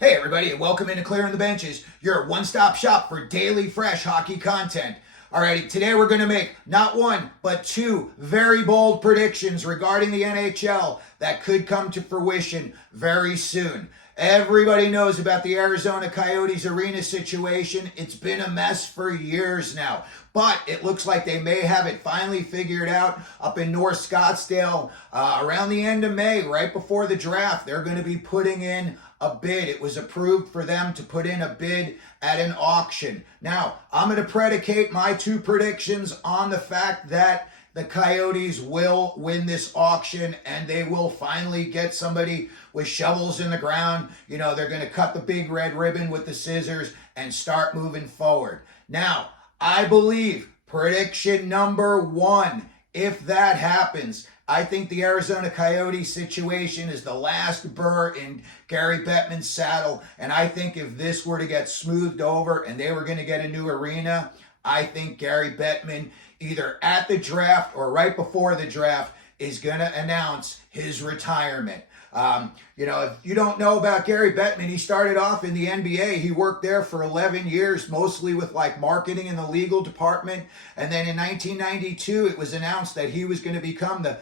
Hey everybody, and welcome into Clearing the Benches, your one-stop shop for daily fresh hockey content. Alrighty, today we're going to make not one, but two very bold predictions regarding the NHL that could come to fruition very soon. Everybody knows about the Arizona Coyotes arena situation. It's been a mess for years now, but it looks like they may have it finally figured out up in North Scottsdale around the end of May, right before the draft. They're going to be putting in a bid. It was approved for them to put in a bid at an auction. Now, I'm going to predicate my two predictions on the fact that the Coyotes will win this auction and they will finally get somebody with shovels in the ground. You know, they're going to cut the big red ribbon with the scissors and start moving forward. Now, I believe prediction number one, if that happens, I think the Arizona Coyotes situation is the last burr in Gary Bettman's saddle. And I think if this were to get smoothed over and they were going to get a new arena, I think Gary Bettman, either at the draft or right before the draft, is going to announce his retirement. If you don't know about Gary Bettman, he started off in the NBA. He worked there for 11 years, mostly with like marketing in the legal department. And then in 1992, it was announced that he was going to become the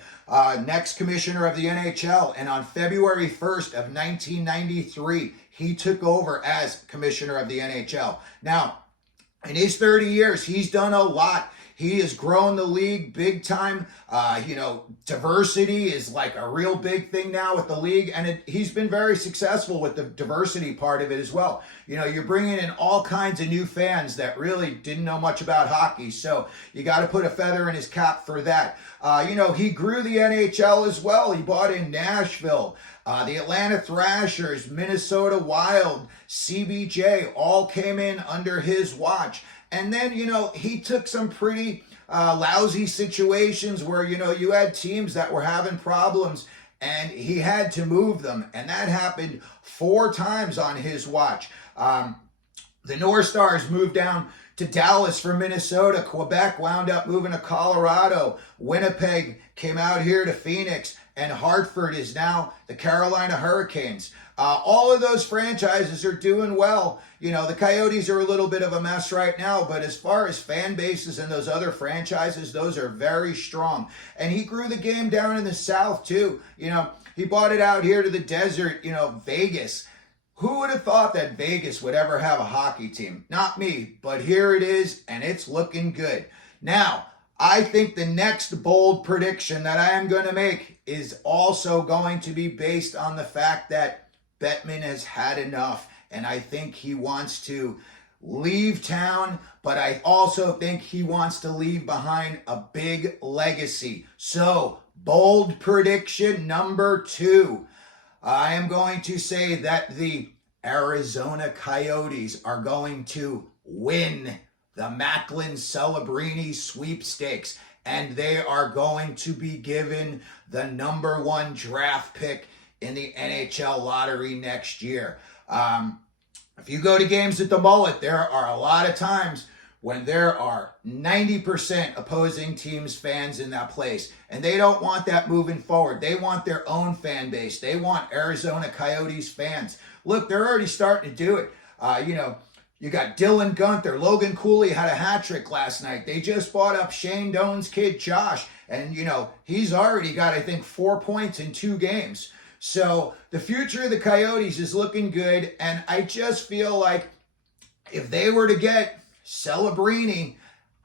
next commissioner of the NHL. And on February 1st of 1993, he took over as commissioner of the NHL. Now, in his 30 years, he's done a lot. He has grown the league big time. Diversity is like a real big thing now with the league, and he's been very successful with the diversity part of it as well. You know, you're bringing in all kinds of new fans that really didn't know much about hockey, so you got to put a feather in his cap for that. He grew the NHL as well. He bought in Nashville, the Atlanta Thrashers, Minnesota Wild, CBJ, all came in under his watch. And then, he took some pretty lousy situations where, you had teams that were having problems and he had to move them. And that happened 4 times on his watch. The North Stars moved down to Dallas from Minnesota. Quebec wound up moving to Colorado. Winnipeg came out here to Phoenix. And Hartford is now the Carolina Hurricanes. All of those franchises are doing well. The Coyotes are a little bit of a mess right now, but as far as fan bases and those other franchises, those are very strong. And he grew the game down in the South too. He bought it out here to the desert, Vegas. Who would have thought that Vegas would ever have a hockey team? Not me, but here it is, and it's looking good. Now, I think the next bold prediction that I am going to make is also going to be based on the fact that Bettman has had enough. And I think he wants to leave town, but I also think he wants to leave behind a big legacy. So, bold prediction number 2. I am going to say that the Arizona Coyotes are going to win the Macklin Celebrini sweepstakes, and they are going to be given the number 1 draft pick in the NHL lottery next year. If you go to games at the Mullet, there are a lot of times when there are 90% opposing teams fans in that place, and they don't want that moving forward. They want their own fan base. They want Arizona Coyotes fans. Look, they're already starting to do it. You got Dylan Gunther. Logan Cooley had a hat trick last night. They just bought up Shane Doan's kid, Josh. And, he's already got, I think, 4 points in 2 games. So the future of the Coyotes is looking good. And I just feel like if they were to get Celebrini,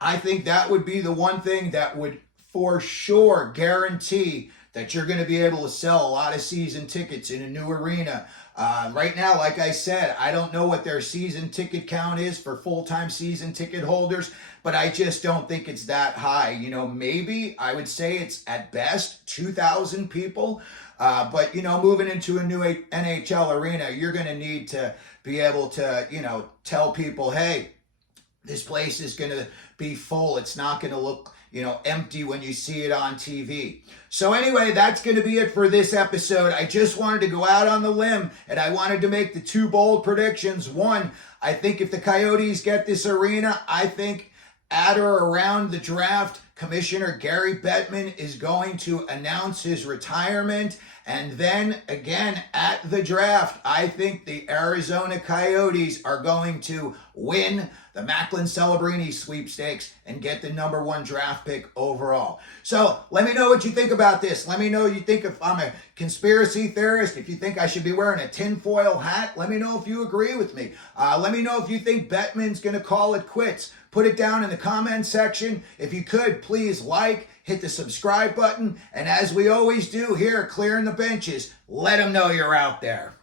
I think that would be the one thing that would for sure guarantee that you're going to be able to sell a lot of season tickets in a new arena. Right now, like I said, I don't know what their season ticket count is for full-time season ticket holders, but I just don't think it's that high. Maybe I would say it's at best 2,000 people. But moving into a new NHL arena, you're going to need to be able to, tell people, hey, this place is going to be full. It's not going to look, empty when you see it on TV. So anyway, that's going to be it for this episode. I just wanted to go out on the limb and I wanted to make the 2 bold predictions. 1, I think if the Coyotes get this arena, I think at or around the draft, Commissioner Gary Bettman is going to announce his retirement And then again at the draft, I think the Arizona Coyotes are going to win the Macklin Celebrini sweepstakes and get the #1 draft pick overall. So let me know what you think about this. Let me know you think if I'm a conspiracy theorist, if you think I should be wearing a tinfoil hat. Let me know if you agree with me. Let me know if you think Bettman's going to call it quits. Put it down in the comment section. If you could, please like, hit the subscribe button, and as we always do here, clearing the benches, let them know you're out there.